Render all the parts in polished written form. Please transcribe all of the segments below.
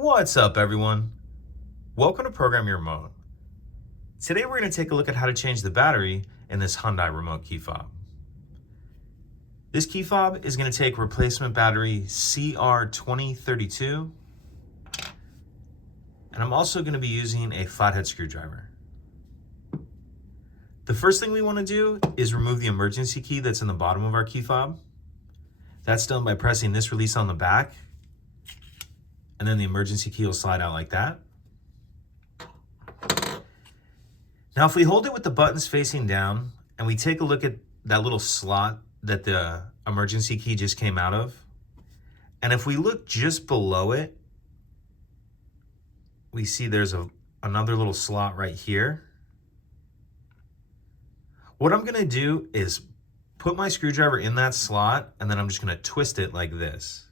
What's up, everyone? Welcome to Program Your Remote. Today we're going to take a look at how to change the battery in this Hyundai remote key fob. This key fob is going to take replacement battery CR2032, and I'm also going to be using a flathead screwdriver. The first thing we want to do is remove the emergency key that's in the bottom of our key fob. That's done by pressing this release on the back, and then the emergency key will slide out like that. Now, if we hold it with the buttons facing down and we take a look at that little slot that the emergency key just came out of, and if we look just below it, we see there's another little slot right here. What I'm gonna do is put my screwdriver in that slot, and then I'm just gonna twist it like this.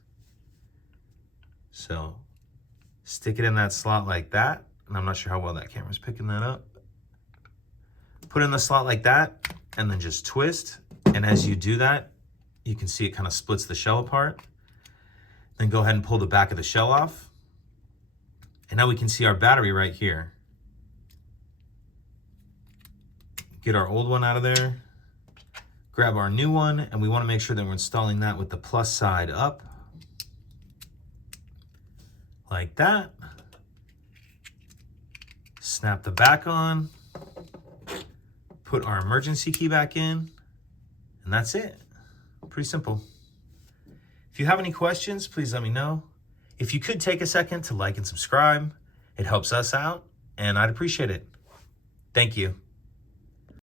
So stick it in that slot like that, and I'm not sure how well that camera's picking that up. Put it in the slot like that, and then just twist. And as you do that, you can see it kind of splits the shell apart. Then go ahead and pull the back of the shell off. And now we can see our battery right here. Get our old one out of there. Grab our new one, and we want to make sure that we're installing that with the plus side up. Like that. Snap the back on. Put our emergency key back in, and that's it. Pretty simple. If you have any questions, please let me know. If you could take a second to like and subscribe, it helps us out, and I'd appreciate it. Thank you.